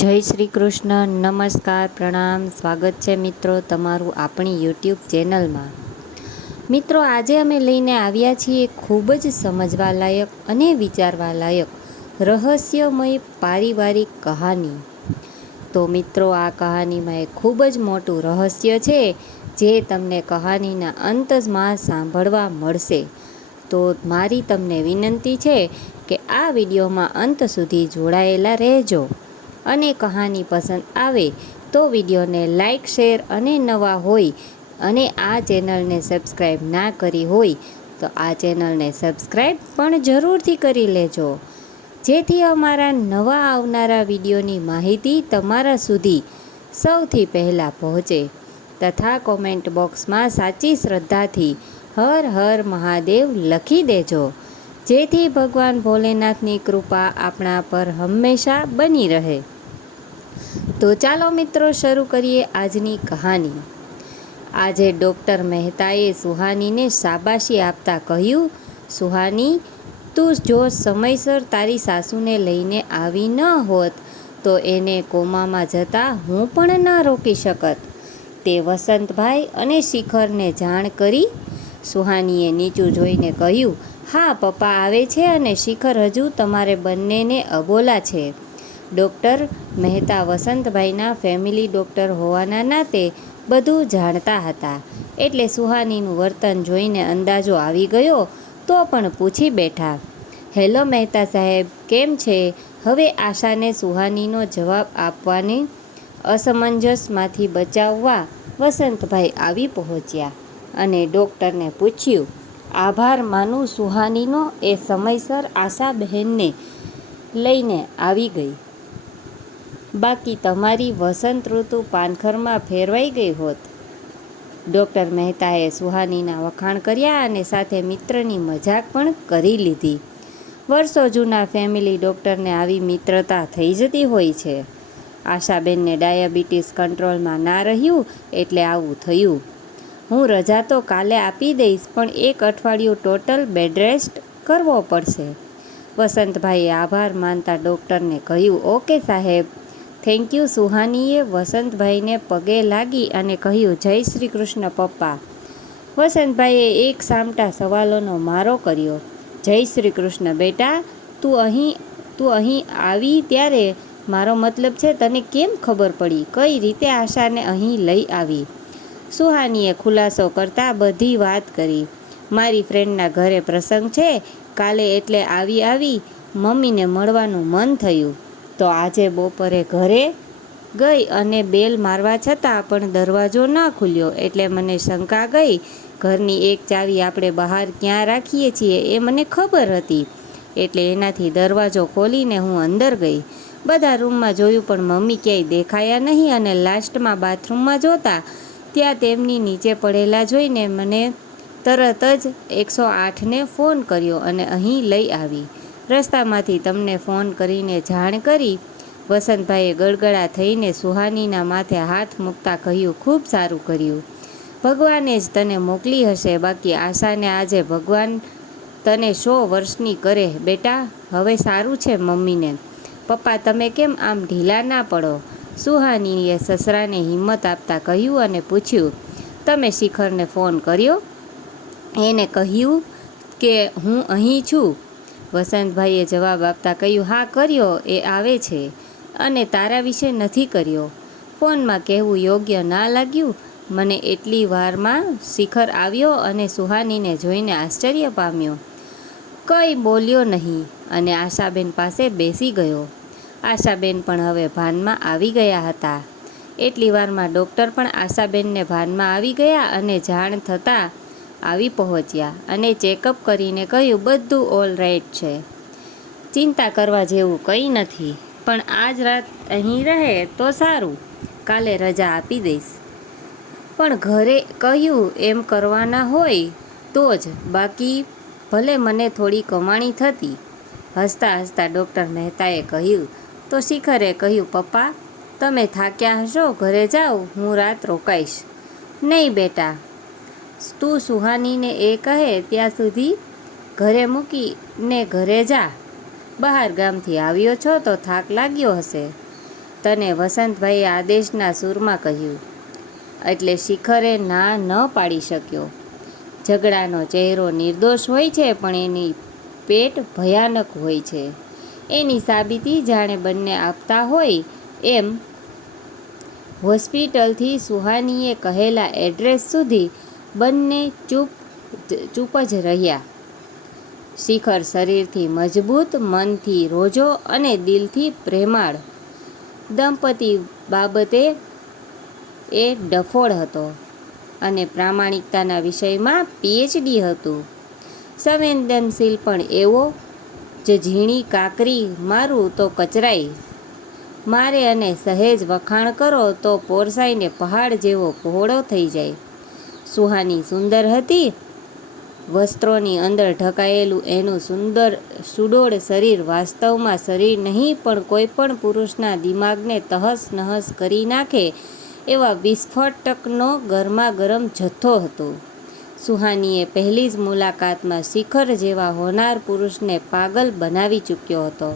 જય શ્રી કૃષ્ણ, નમસ્કાર, પ્રણામ, સ્વાગત છે મિત્રો તમારું આપણી યુટ્યુબ ચેનલમાં. મિત્રો, આજે અમે લઈને આવ્યા છીએ ખૂબ જ સમજવાલાયક અને વિચારવાલાયક રહસ્યમય પારિવારિક કહાની. તો મિત્રો, આ કહાનીમાં એક ખૂબ જ મોટું રહસ્ય છે જે તમને કહાનીના અંતમાં સાંભળવા મળશે. તો મારી તમને વિનંતી છે કે આ વિડીયોમાં અંત સુધી જોડાયેલા રહેજો. અને કહાની પસંદ આવે તો વિડીયોને લાઈક, શેર અને નવા હોય અને આ ચેનલને સબસ્ક્રાઈબ ના કરી હોય તો આ ચેનલને સબસ્ક્રાઈબ પણ જરૂરથી કરી લેજો, જેથી અમારા નવા આવનારા વિડીયોની માહિતી તમારા સુધી સૌથી પહેલાં પહોંચે. તથા કોમેન્ટ બોક્સમાં સાચી શ્રદ્ધાથી હર હર મહાદેવ લખી દેજો, જેથી ભગવાન ભોલેનાથની કૃપા આપણા પર હંમેશા બની રહે. તો ચાલો મિત્રો, શરૂ કરીએ આજની કહાની. આજે ડૉક્ટર મહેતાએ સુહાનીને શાબાશી આપતા કહ્યું, સુહાની, તું જો સમયસર તારી સાસુને લઈને આવી ન હોત તો એને કોમામાં જતાં હું પણ ન રોકી શકત. તે વસંતભાઈ અને શિખરને જાણ કરી? સુહાનીએ નીચું જોઈને કહ્યું, હા, પપ્પા આવે છે અને શિખર હજુ તમારે બંનેને અબોલા છે. ડૉક્ટર મહેતા વસંતભાઈના ફેમિલી ડૉક્ટર હોવાના નાતે બધું જાણતા હતા, એટલે સુહાનીનું વર્તન જોઈને અંદાજો આવી ગયો તો પણ પૂછી બેઠા, હેલો મહેતા સાહેબ, કેમ છે? હવે આશાને સુહાનીનો જવાબ આપવાની અસમંજસમાંથી બચાવવા વસંતભાઈ આવી પહોંચ્યા અને ડૉક્ટરને પૂછ્યું, આભાર માનું સુહાનીનો, એ સમયસર આશાબહેનને લઈને આવી ગઈ. બાકી તમારી વસંત ઋતુ પાનખરમાં ફેરવાઈ ગઈ હોત. ડૉક્ટર મહેતાએ સુહાનીના વખાણ કર્યા અને સાથે મિત્રની મજાક પણ કરી લીધી. વર્ષો જૂના ફેમિલી ડૉક્ટરને આવી મિત્રતા થઈ જતી હોય છે. આશાબેનને ડાયાબિટીસ કંટ્રોલમાં ના રહ્યું એટલે આવું થયું. હું રજા તો કાલે આપી દઈશ, પણ એક અઠવાડિયું ટોટલ બેડરેસ્ટ કરવો પડશે. વસંતભાઈએ આભાર માનતા ડૉક્ટરને કહ્યું, ઓકે સાહેબ, થેન્ક યુ. સુહાનીએ વસંતભાઈને પગે લાગી અને કહ્યું, જય શ્રી કૃષ્ણ પપ્પા. વસંતભાઈએ એક સામટા સવાલોનો મારો કર્યો, જય શ્રી કૃષ્ણ બેટા, તું અહીં આવી ત્યારે મારો મતલબ છે તને કેમ ખબર પડી? કઈ રીતે આશાને અહીં લઈ આવી? સુહાનીએ ખુલાસો કરતાં બધી વાત કરી. મારી ફ્રેન્ડના ઘરે પ્રસંગ છે કાલે, એટલે આવી મમ્મીને મળવાનું મન થયું તો આજે બપોરે ઘરે ગઈ અને બેલ મારવા છતાં પણ દરવાજો ન ખુલ્યો, એટલે મને શંકા ગઈ. ઘરની એક ચાવી આપણે બહાર ક્યાં રાખીએ છીએ એ મને ખબર હતી, એટલે એનાથી દરવાજો ખોલીને હું અંદર ગઈ. બધા રૂમમાં જોયું પણ મમ્મી ક્યાંય દેખાયા નહીં અને લાસ્ટમાં બાથરૂમમાં જોતા ત્યાં તેમની નીચે પડેલા જોઈને મને તરત જ 108ને ફોન કર્યો અને અહીં લઈ આવી. રસ્તામાંથી તમને ફોન કરીને જાણ કરી. વસંતભાઈએ ગળગળા થઈને સુહાનીના માથે હાથ મૂકતા કહ્યું, ખૂબ સારું કર્યું. ભગવાને જ તને મોકલી હશે, બાકી આશાને આજે ભગવાન તને 100 વર્ષની કરે. બેટા, હવે સારું છે મમ્મીને. પપ્પા, તમે કેમ આમ ઢીલા ના પડો? સુહાનીએ સસરાને હિંમત આપતા કહ્યું અને પૂછ્યું, તમે શિખરને ફોન કર્યો? એને કહ્યું કે હું અહીં છું? વસંતભાઈએ જવાબ આપતા કહ્યું, હા કર્યો, એ આવે છે. અને તારા વિશે નથી કર્યો. ફોનમાં કહેવું યોગ્ય ના લાગ્યું. મને એટલી વારમાં શિખર આવ્યો અને સુહાનીને જોઈને આશ્ચર્ય પામ્યો. કંઈ બોલ્યો નહીં અને આશાબેન પાસે બેસી ગયો. આશાબેન પણ હવે ભાનમાં આવી ગયા હતા. એટલી વારમાં ડૉક્ટર પણ આશાબેનને ભાનમાં આવી ગયા અને જાણ થતાં આવી પહોંચ્યા અને ચેકઅપ કરીને કહ્યું, બધું ઓલ રાઈટ છે, ચિંતા કરવા જેવું કંઈ નથી, પણ આજ રાત અહીં રહે તો સારું, કાલે રજા આપી દઈશ. પણ ઘરે કહ્યું એમ કરવાના હોય તો જ, બાકી ભલે મને થોડી કમાણી થતી. હસતા હસતા ડૉક્ટર મહેતાએ કહ્યું. તો શિખરે કહ્યું, પપ્પા, તમે થાક્યા હશો, ઘરે જાઓ, હું રાત રોકાઈશ. નહીં બેટા, તું સુહાનીને એ કહે ત્યાં સુધી ઘરે મૂકીને ઘરે જા. બહાર ગામથી આવ્યો છો તો થાક લાગ્યો હશે. તને વસંતભાઈએ આદેશના સૂરમાં કહ્યું. એટલે શિખરે ના ન પાડી શક્યો. ઝઘડાનો ચહેરો નિર્દોષ હોય છે, પણ એની પેટ ભયાનક હોય છે. એની સાબિતી જાણે બંને આપતા હોય એમ. હોસ્પિટલથી સુહાનીએ કહેલા એડ્રેસ સુધી બંને ચૂપ જ રહ્યા. શિખર શરીરથી મજબૂત, મનથી રોજો અને દિલથી પ્રેમાળ દંપતી બાબતે એ ડફોળ હતો અને પ્રામાણિકતાના વિષયમાં PhD હતું. સંવેદનશીલ પણ એવો જ. ઝીણી કાકરી મારું તો કચરાઈ મારે અને સહેજ વખાણ કરો તો પોરસાઈને પહાડ જેવો પહોળો થઈ જાય. સુહાની સુંદર હતી. વસ્ત્રોની અંદર ઢંકાયેલું એનું સુડોળ શરીર વાસ્તવમાં શરીર નહીં, પણ કોઈ પણ પુરુષના દિમાગને તહસ નહસ કરી નાખે એવા વિસ્ફોટકનો ગરમાગરમ જથ્થો હતો. સુહાનીએ પહેલી જ મુલાકાતમાં શિખર જેવા હોનાર પુરુષને પાગલ બનાવી ચૂક્યો હતો.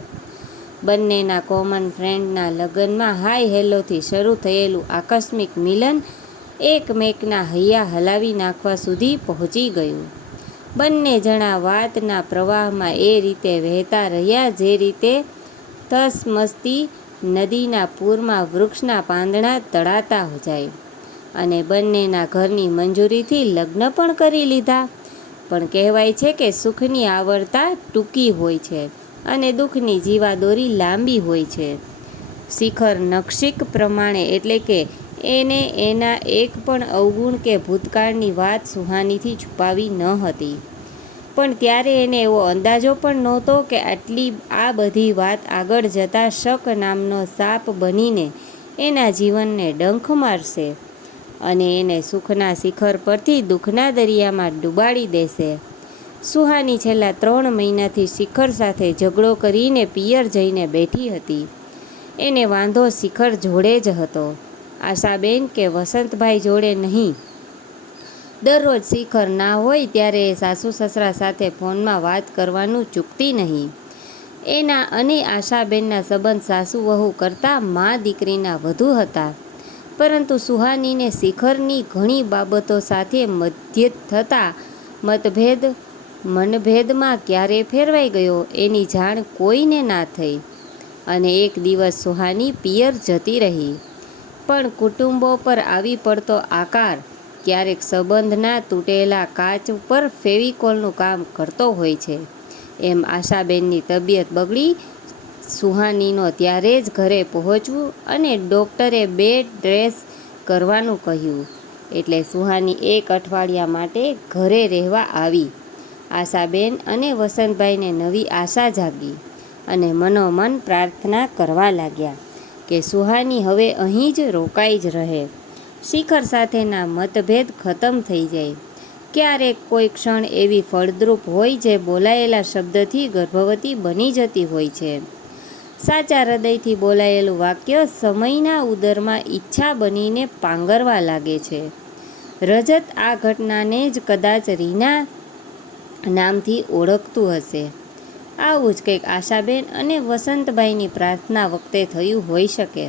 બંનેના કોમન ફ્રેન્ડના લગ્નમાં હાય હેલોથી શરૂ થયેલું આકસ્મિક મિલન એકમેકના હૈયા હલાવી નાખવા સુધી પહોંચી ગયું. બંને જણા વાતના પ્રવાહમાં એ રીતે વહેતા રહ્યા જે રીતે ધસમસતી નદીના પૂરમાં વૃક્ષના પાંદડા તળાતા જાય. અને બંનેના ઘરની મંજૂરીથી લગ્ન પણ કરી લીધા. પણ કહેવાય છે કે સુખની આવરતા ટૂંકી હોય છે અને દુઃખની જીવાદોરી લાંબી હોય છે. શિખર નક્ષિક પ્રમાણે, એટલે કે એને એના એક પણ અવગુણ કે ભૂતકાળની વાત સુહાનીથી છુપાવી ન હતી. પણ ત્યારે એને એવો અંદાજો પણ નહોતો કે આ બધી વાત આગળ જતાં શક નામનો સાપ બનીને એના જીવનને ડંખ મારશે અને એને સુખના શિખર પરથી દુઃખના દરિયામાં ડૂબાડી દેશે. સુહાની છેલ્લા 3 મહિનાથી શિખર સાથે ઝઘડો કરીને પિયર જઈને બેઠી હતી. એને વાંધો શિખર જોડે જ હતો, આશાબેન કે વસંતભાઈ જોડે નહીં. દરરોજ શિખર ના હોય ત્યારે એ સાસુ સસરા સાથે ફોનમાં વાત કરવાનું ચૂકતી નહીં. એના અને આશાબેનના સંબંધ સાસુ વહુ કરતાં મા દીકરીના વધુ હતા. પરંતુ સુહાનીને શિખરની ઘણી બાબતો સાથે મધ્ય થતા મનભેદમાં ક્યારે ફેરવાઈ ગયો એની જાણ કોઈને ના થઈ. અને એક દિવસ સુહાની પિયર જતી રહી. પણ કુટુંબો પર આવી પડતો આકાર ક્યારેક સંબંધના તૂટેલા કાચ ઉપર ફેવિકોલનું કામ કરતો હોય છે. એમ આશાબેનની તબિયત બગડી. સુહાનીનો ત્યારે જ ઘરે પહોંચવું અને ડૉક્ટરે બેડ રેસ્ટ કરવાનું કહ્યું. એટલે સુહાની 1 અઠવાડિયા માટે ઘરે રહેવા આવી. આશાબેન અને વસંતભાઈને નવી આશા જાગી અને મનોમન પ્રાર્થના કરવા લાગ્યા કે સુહાની હવે અહીં જ રોકાઈ જ રહે. શિખર સાથેના મતભેદ ખતમ થઈ જાય. ક્યારેક કોઈ ક્ષણ એવી ફળદ્રુપ હોય જે બોલાયેલા શબ્દથી ગર્ભવતી બની જતી હોય છે. સાચા હૃદયથી બોલાયેલું વાક્ય સમયના ઉદરમાં ઈચ્છા બનીને પાંગરવા લાગે છે. રજત આ ઘટનાને જ કદાચ રીના નામથી ઓળખતું હશે. આવું જ કંઈક આશાબેન અને વસંતભાઈની પ્રાર્થના વખતે થયું હોઈ શકે.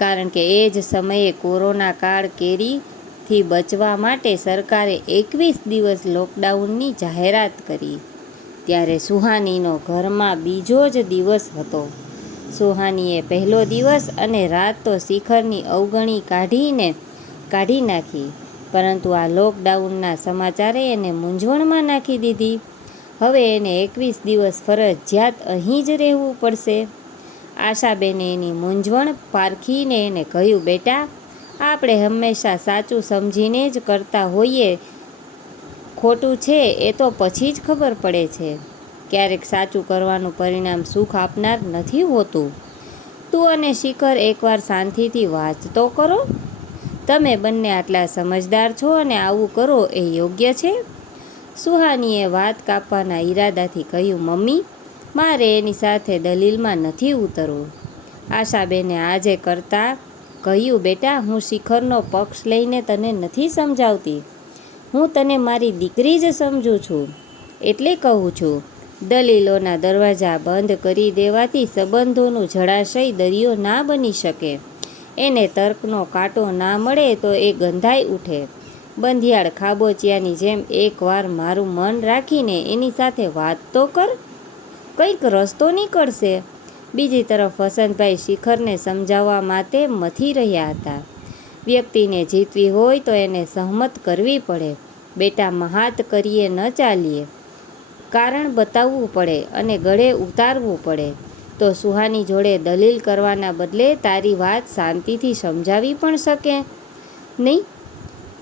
કારણ કે એ જ સમયે કોરોના કાળ કેરીથી બચવા માટે સરકારે 21 દિવસ લોકડાઉનની જાહેરાત કરી. ત્યારે સુહાનીનો ઘરમાં બીજો જ દિવસ હતો. સુહાનીએ પહેલો દિવસ અને રાત તો શિખરની અવગણી કાઢી નાખી. પરંતુ આ લોકડાઉનના સમાચારે એને મૂંઝવણમાં નાખી દીધી. હવે એને 21 દિવસ ફરજિયાત અહીં જ રહેવું પડશે. આશાબેને એની મૂંઝવણ પારખીને એને કહ્યું, બેટા, આપણે હંમેશા સાચું સમજીને જ કરતા હોઈએ. ખોટું છે એ તો પછી જ ખબર પડે છે. ક્યારેક સાચું કરવાનું પરિણામ સુખ આપનાર નથી હોતું. તું અને શિખર એકવાર શાંતિથી વાત તો કરો. તમે બંને આટલા સમજદાર છો અને આવું કરો એ યોગ્ય છે? સુહાનીએ વાત કાપવાના ઈરાદાથી કહ્યું, મમ્મી, મારે એની સાથે દલીલમાં નથી ઉતરવું. આશાબેને આજે કરતાં કહ્યું, બેટા, હું શિખરનો પક્ષ લઈને તને નથી સમજાવતી. હું તને મારી દીકરી જ સમજું છું. એટલે કહું છું દલીલોના દરવાજા બંધ કરી દેવાથી સંબંધોનું જળાશય દરિયો ના બની શકે. એને તર્કનો કાંટો ના મળે તો એ ગંધાઈ ઉઠે. બંધિયાળ ખાબોચિયાની જેમ એકવાર મારું મન રાખીને એની સાથે વાત તો કર, કંઈક રસ્તો નીકળશે. બીજી તરફ વસંતભાઈ શિખરને સમજાવવા માટે મથી રહ્યા હતા. વ્યક્તિને જીતવી હોય તો એને સહમત કરવી પડે. બેટા, મહાત કરીએ ન ચાલીએ. કારણ બતાવવું પડે અને ગળે ઉતારવું પડે. તો સુહાની જોડે દલીલ કરવાના બદલે તારી વાત શાંતિથી સમજાવી પણ શકે નહીં.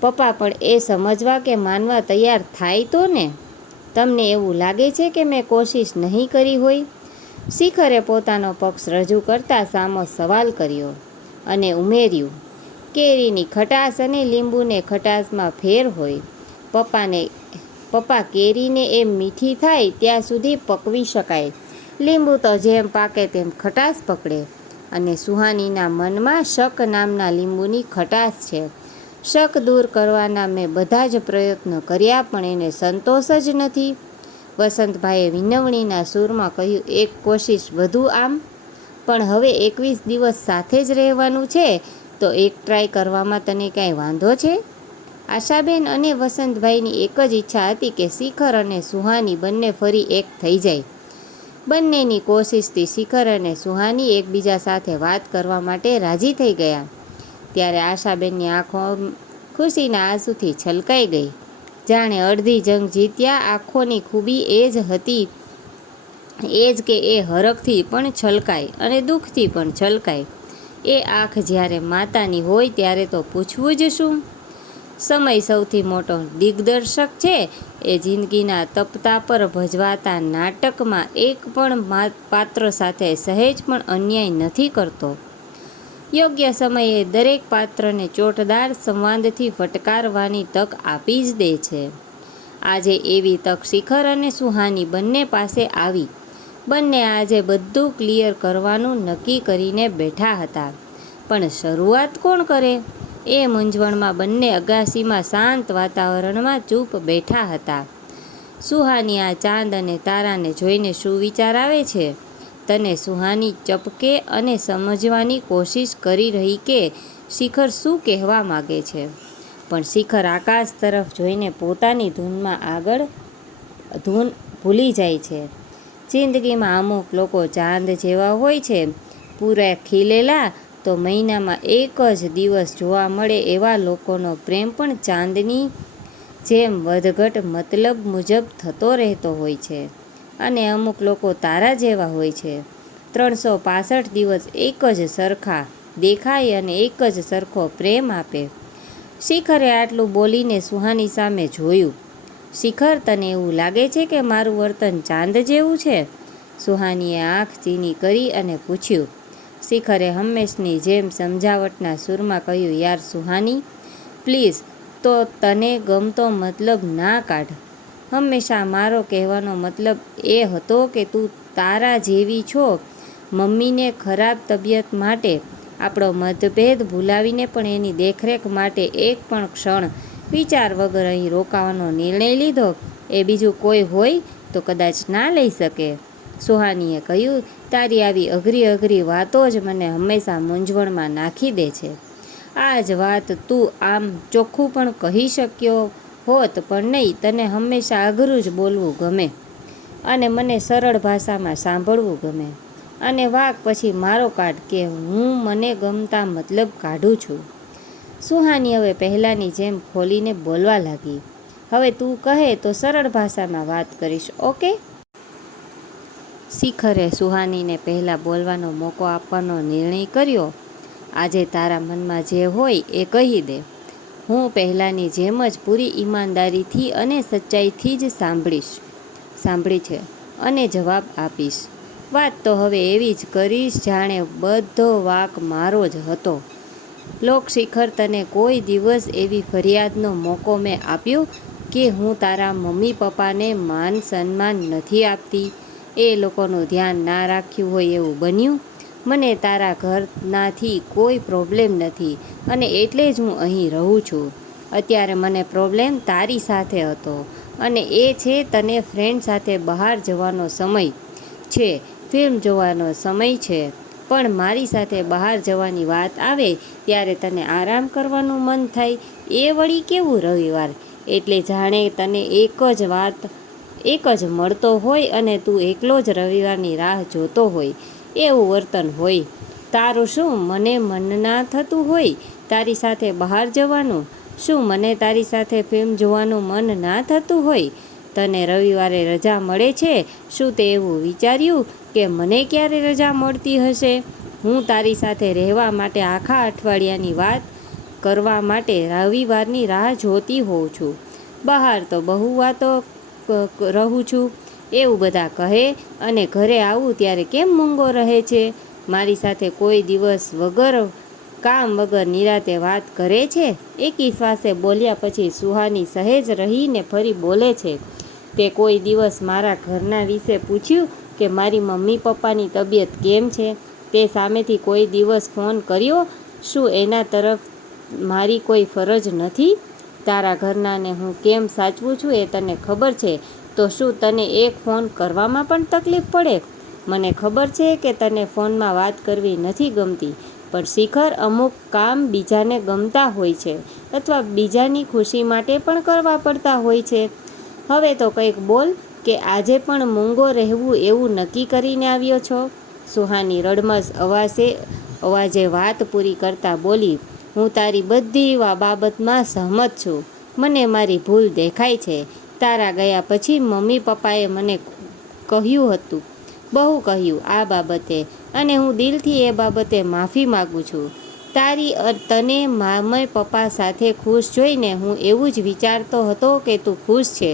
પપ્પા પણ એ સમજવા કે માનવા તૈયાર થાય તો ને. તમને એવું લાગે છે કે મેં કોશિશ નહીં કરી હોય? શિખરે પોતાનો પક્ષ રજૂ કરતા સામો સવાલ કર્યો અને ઉમેર્યું, કેરીની ખટાશ અને લીંબુને ખટાશમાં ફેર હોય. પપ્પા, કેરીને એમ મીઠી થાય ત્યાં સુધી પકવી શકાય. લીંબુ તો જેમ પાકે તેમ ખટાશ પકડે. અને સુહાનીના મનમાં શક નામના લીંબુની ખટાશ છે. શક દૂર કરવાના મેં બધા જ પ્રયત્નો કર્યા પણ એને સંતોષ જ નથી. વસંતભાઈએ વિનવણીના સૂરમાં કહ્યું, એક કોશિશ વધુ આમ. પણ હવે 21 દિવસ સાથે જ રહેવાનું છે તો એક ટ્રાય કરવામાં તને કાંઈ વાંધો છે? આશાબેન અને વસંતભાઈની એક જ ઈચ્છા હતી કે શિખર અને સુહાની બંને ફરી એક થઈ જાય. બંનેની કોશિશથી શિખર અને સુહાની એકબીજા સાથે વાત કરવા માટે રાજી થઈ ગયા. ત્યારે આશાબેનની આંખો ખુશીના આંસુથી છલકાઈ ગઈ. જાણે અડધી જંગ જીત્યા. આંખોની ખૂબી એ જ હતી, એ જ કે એ હરખથી પણ છલકાય અને દુઃખથી પણ છલકાય. એ આંખ જ્યારે માતાની હોય ત્યારે તો પૂછવું જ શું. સમય સૌથી મોટો દિગ્દર્શક છે. એ જિંદગીના તપતા પર ભજવાતા નાટકમાં એક પણ પાત્ર સાથે સહેજ પણ અન્યાય નથી કરતો. યોગ્ય સમયે દરેક પાત્રને ચોટદાર સંવાદથી ફટકારવાની તક આપી જ દે છે. આજે એવી તક શિખર અને સુહાની બંને પાસે આવી. બંને આજે બધું ક્લિયર કરવાનું નક્કી કરીને બેઠા હતા. પણ શરૂઆત કોણ કરે? એ મૂંઝવણમાં બંને અગાસીમાં શાંત વાતાવરણમાં ચૂપ બેઠા હતા. સુહાની, આ ચાંદ અને તારાને જોઈને શું વિચાર આવે છે તને? સુહાની ચપકે અને સમજવાની કોશિશ કરી રહી કે શિખર શું કહેવા માગે છે. પણ શિખર આકાશ તરફ જોઈને પોતાની ધૂન ભૂલી જાય છે. જિંદગીમાં અમુક લોકો ચાંદ જેવા હોય છે, પૂરા ખીલેલા. તો મહિનામાં એક જ દિવસ જોવા મળે એવા લોકોનો પ્રેમ પણ ચાંદની જેમ વધઘટ મતલબ મુજબ થતો રહેતો હોય છે. અને અમુક લોકો તારા જેવા હોય છે, 365 દિવસ એક જ સરખા દેખાય અને એક જ સરખો પ્રેમ આપે. શિખરે આટલું બોલીને સુહાની સામે જોયું. શિખર, તને એવું લાગે છે કે મારું વર્તન ચાંદ જેવું છે? સુહાનીએ આંખ ચીની કરી અને પૂછ્યું. શિખરે હંમેશની જેમ સમજાવટના સૂરમાં કહ્યું, યાર સુહાની, પ્લીઝ, તો તને ગમતો મતલબ ના કાઢ. હંમેશા મારો કહેવાનો મતલબ એ હતો કે તું તારા જેવી છો. મમ્મીને ખરાબ તબિયત માટે આપણો મતભેદ ભૂલાવીને પણ એની દેખરેખ માટે એક પણ ક્ષણ વિચાર વગર અહીં રોકાવાનો નિર્ણય લીધો. એ બીજું કોઈ હોય તો કદાચ ના લઈ શકે. સુહાનીએ કહ્યું, તારી આવી અઘરી વાતો જ મને હંમેશા મૂંઝવણમાં નાખી દે છે. આ જ વાત તું આમ ચોખ્ખું પણ કહી શક્યો હોત, પણ નહીં. તને હંમેશા અઘરું જ બોલવું ગમે અને મને સરળ ભાષામાં સાંભળવું ગમે. અને વાક પછી મારો કાઢ કે હું મને ગમતા મતલબ કાઢું છું. સુહાની હવે પહેલાંની જેમ ખોલીને બોલવા લાગી. હવે તું કહે તો સરળ ભાષામાં વાત કરીશ, ઓકે? શિખરે સુહાનીને પહેલાં બોલવાનો મોકો આપવાનો નિર્ણય કર્યો. આજે તારા મનમાં જે હોય એ કહી દે. હું પહેલાંની જેમ જ પૂરી ઈમાનદારીથી અને સચ્ચાઈથી જ સાંભળી છે અને જવાબ આપીશ. વાત તો હવે એવી જ કરીશ જાણે બધો વાંક મારો જ હતો. લોક શિખર, તને કોઈ દિવસ એવી ફરિયાદનો મોકો મેં આપ્યો કે હું તારા મમ્મી પપ્પાને માન સન્માન નથી આપતી, એ લોકોનું ધ્યાન ના રાખ્યું હોય એવું બન્યું? મને તારા ઘરનાથી કોઈ પ્રોબ્લેમ નથી અને એટલે જ હું અહીં રહું છું. અત્યારે મને પ્રોબ્લેમ તારી સાથે હતો અને એ છે તને ફ્રેન્ડ સાથે બહાર જવાનો સમય છે, ફિલ્મ જોવાનો સમય છે, પણ મારી સાથે બહાર જવાની વાત આવે ત્યારે તને આરામ કરવાનું મન થાય. એ વળી કેવું રવિવાર? એટલે જાણે તને એક જ મળતો હોય અને તું એકલો જ રવિવારની રાહ જોતો હોય એવું વર્તન હોય તારું. શું મને મન ના થતું હોય તારી સાથે બહાર જવાનું? શું મને તારી સાથે ફિલ્મ જોવાનું મન ના થતું હોય? તને રવિવારે રજા મળે છે? શું તે એવું વિચાર્યું કે મને ક્યારે રજા મળતી હશે? હું તારી સાથે રહેવા માટે આખા અઠવાડિયાની વાત કરવા માટે રવિવારની રાહ જોતી હોઉં છું. બહાર તો બહુ વાતો રહું છું એવું બધા કહે, અને ઘરે આવું ત્યારે કેમ મૂંગો રહે છે? મારી સાથે કોઈ દિવસ કામ વગર નિરાતે વાત કરે છે? એકી શ્વાસે બોલ્યા પછી સુહાની સહેજ રહીને ફરી બોલે છે, તે કોઈ દિવસ મારા ઘરના વિશે પૂછ્યું કે મારી મમ્મી પપ્પાની તબિયત કેમ છે? તે સામેથી કોઈ દિવસ ફોન કર્યો? શું એના તરફ મારી કોઈ ફરજ નથી? તારા ઘરનાને હું કેમ સાચવું છું એ તને ખબર છે, તો શું તને એક ફોન કરવામાં પણ તકલીફ પડે? મને ખબર છે કે તને ફોનમાં વાત કરવી નથી ગમતી, પણ શિખર, અમુક કામ બીજાને ગમતા હોય છે અથવા બીજાની ખુશી માટે પણ કરવા પડતા હોય છે. હવે તો કંઈક બોલ કે આજે પણ મૂંગો રહેવું એવું નક્કી કરીને આવ્યો છો? સુહાની રડમસ અવાજે વાત પૂરી કરતા બોલી, હું તારી બધી બાબતમાં સહમત છું. મને મારી ભૂલ દેખાય છે. તારા ગયા પછી મમ્મી પપ્પાએ મને કહ્યું હતું, બહુ કહ્યું આ બાબતે, અને હું દિલથી એ બાબતે માફી માગું છું. તને મમ્મી પપ્પા સાથે ખુશ જોઈને હું એવું જ વિચારતો હતો કે તું ખુશ છે,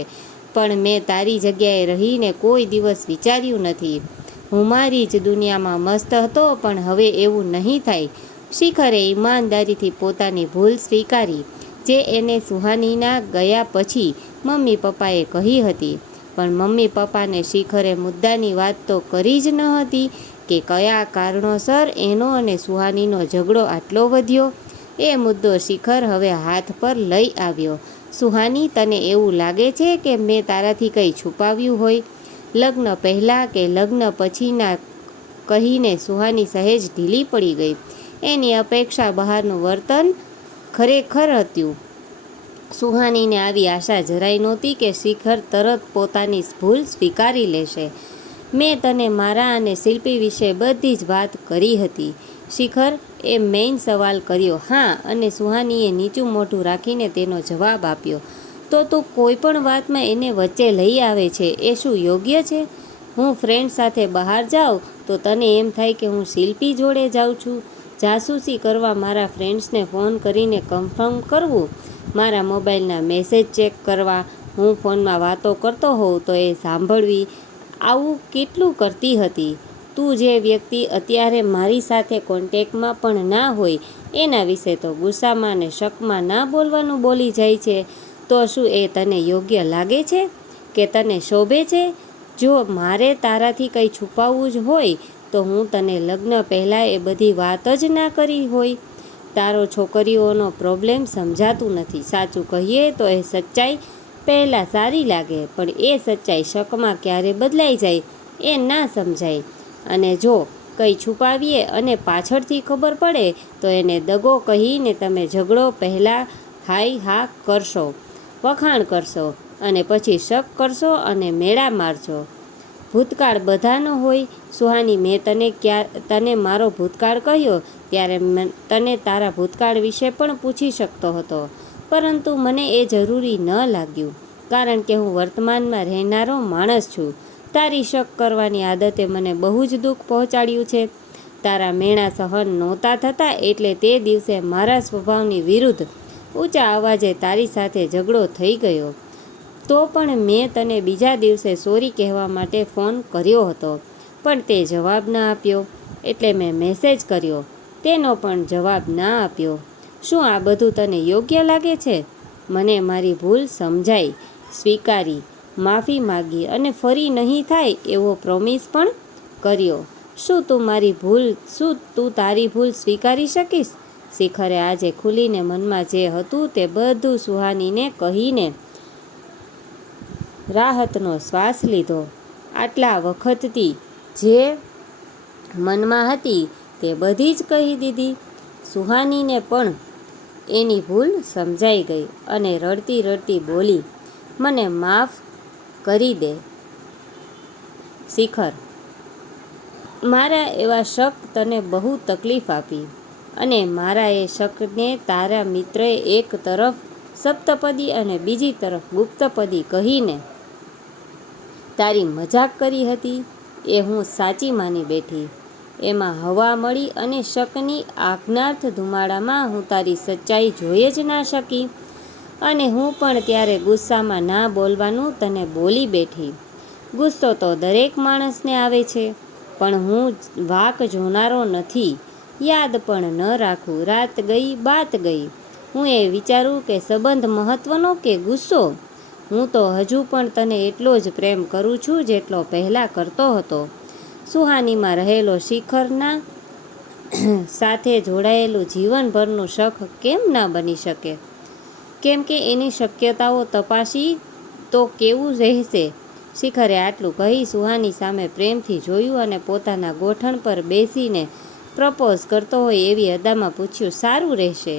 પણ મેં તારી જગ્યાએ રહીને કોઈ દિવસ વિચાર્યું નથી. હું મારી જ દુનિયામાં મસ્ત હતો, પણ હવે એવું નહીં થાય. શિખરે ઈમાનદારીથી પોતાની ભૂલ સ્વીકારી, જે એને સુહાનીના ગયા પછી મમ્મી પપ્પાએ કહી હતી. પણ મમ્મી પપ્પાને શિખરે મુદ્દાની વાત તો કરી જ ન હતી કે કયા કારણોસર એનો અને સુહાનીનો ઝઘડો આટલો વધ્યો. એ મુદ્દો શિખર હવે હાથ પર લઈ આવ્યો. સુહાની, તને એવું લાગે છે કે મેં તારાથી કંઈ છુપાવ્યું હોય? લગ્ન પહેલાં કે લગ્ન પછીના કહીને સુહાની સહેજ ઢીલી પડી ગઈ. એની અપેક્ષા બહારનું વર્તન ખરેખર હતું. સુહાનીને આવી આશા જરાય નહોતી કે શિખર તરત પોતાની ભૂલ સ્વીકારી લેશે. મેં તને મારા અને શિલ્પી વિશે બધી જ વાત કરી હતી. શિખર એ મેઇન સવાલ કર્યો. હા, અને સુહાનીએ નીચું મોઢું રાખીને તેનો જવાબ આપ્યો. તો તું કોઈ પણ વાતમાં એને વચ્ચે લઈ આવે છે, એ શું યોગ્ય છે? હું ફ્રેન્ડ સાથે બહાર જાઉં તો તને એમ થાય કે હું શિલ્પી જોડે જાઉં છું. જાસૂસી કરવા મારા ફ્રેન્ડ્સને ફોન કરીને કન્ફર્મ કરવું, મારા મોબાઈલના મેસેજ ચેક કરવા, હું ફોનમાં વાતો કરતો હોઉં તો એ સાંભળવી, આવું કેટલું કરતી હતી. તું જે વ્યક્તિ અત્યારે મારી સાથે કોન્ટેક્ટમાં પણ ના હોય એના વિશે તો ગુસ્સામાં અને શકમાં ના બોલવાનું બોલી જાય છે. તો શું એ તને યોગ્ય લાગે છે કે તને શોભે છે? જો મારે તારાથી કંઈ છુપાવવું જ હોય તો હું તને લગ્ન પહેલાં એ બધી વાત જ ના કરી હોય. તારો છોકરીઓનો પ્રોબ્લેમ સમજાતું નથી. સાચું કહીએ તો એ સચ્ચાઈ પહેલાં સારી લાગે, પણ એ સચ્ચાઈ શકમાં ક્યારે બદલાઈ જાય એ ના સમજાય. અને જો કંઈ છુપાવીએ અને પાછળથી ખબર પડે તો એને દગો કહીને તમે ઝઘડો પહેલાં હા કરશો, વખાણ કરશો, અને પછી શક કરશો અને મેળા મારશો. ભૂતકાળ બધાનો હોય. સુહાની, મેં તને મારો ભૂતકાળ કહ્યો ત્યારે તને તારા ભૂતકાળ વિશે પણ પૂછી શકતો હતો, પરંતુ મને એ જરૂરી ન લાગ્યું, કારણ કે હું વર્તમાનમાં રહેનારો માણસ છું. તારી શક કરવાની આદતે મને બહુ જ દુઃખ પહોંચાડ્યું છે. તારા મેણા સહન નહોતા થતા એટલે તે દિવસે મારા સ્વભાવની વિરુદ્ધ ઊંચા અવાજે તારી સાથે ઝઘડો થઈ ગયો. તો પણ મેં તને બીજા દિવસે સોરી કહેવા માટે ફોન કર્યો હતો, પણ તે જવાબ ન આપ્યો. એટલે મેં મેસેજ કર્યો, તેનો પણ જવાબ ના આપ્યો. શું આ બધું તને યોગ્ય લાગે છે? મને મારી ભૂલ સમજાઈ, સ્વીકારી, માફી માગી અને ફરી નહીં થાય એવો પ્રોમિસ પણ કર્યો. શું તું તારી ભૂલ સ્વીકારી શકીશ? શિખરે આજે ખુલીને મનમાં જે હતું તે બધું સુહાનીને કહીને રાહતનો શ્વાસ લીધો. આટલા વખતથી જે મનમાં હતી તે બધી જ કહી દીધી. સુહાનીને પણ એની ભૂલ સમજાઈ ગઈ અને રડતી રડતી બોલી, મને માફ કરી દે શિખર. મારા એવા શક તને બહુ તકલીફ આપી અને મારા એ શકને તારા મિત્રએ એક તરફ સપ્તપદી અને બીજી તરફ ગુપ્તપદી કહીને તારી મજાક કરી હતી એ હું સાચી માની બેઠી. એમાં હવા મળી અને શકની આજ્ઞાર્થ ધુમાડામાં હું તારી સચ્ચાઈ જોઈ જ ના શકી અને હું પણ ત્યારે ગુસ્સામાં ના બોલવાનું તને બોલી બેઠી. ગુસ્સો તો દરેક માણસને આવે છે, પણ હું વાક જોનારો નથી. યાદ પણ ન રાખું. રાત ગઈ બાત ગઈ. હું એ વિચારું કે સંબંધ મહત્વનો કે ગુસ્સો. હું તો હજુ પણ તને એટલો જ પ્રેમ કરું છું જેટલો પહેલાં કરતો હતો. સુહાનીમાં રહેલો શિખરના સાથે જોડાયેલું જીવનભરનું શખ કેમ ના બની શકે? કેમ કે એની શક્યતાઓ તપાસી તો કેવું રહેશે? શિખરે આટલું કહી સુહાની સામે પ્રેમથી જોયું અને પોતાના ગોઠણ પર બેસીને પ્રપોઝ કરતો હોય એવી અદામાં પૂછ્યું, સારું રહેશે?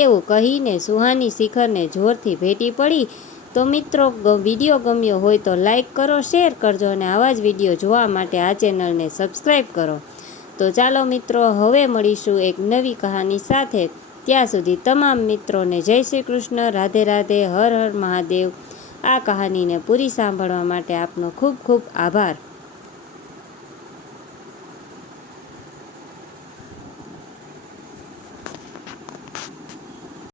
એવું કહીને સુહાની શિખરને જોરથી ભેટી પડી. તો મિત્રો, વિડીયો ગમ્યો હોય તો લાઈક કરો, શેર કરજો અને આવા જ વિડીયો જોવા માટે આ ચેનલને સબસ્ક્રાઈબ કરો. તો ચાલો મિત્રો, હવે મળીશું એક નવી કહાની સાથે. ત્યાં સુધી તમામ મિત્રોને જય શ્રી કૃષ્ણ, રાધે રાધે, હર હર મહાદેવ. આ કહાનીને પૂરી સાંભળવા માટે આપનો ખૂબ ખૂબ આભાર.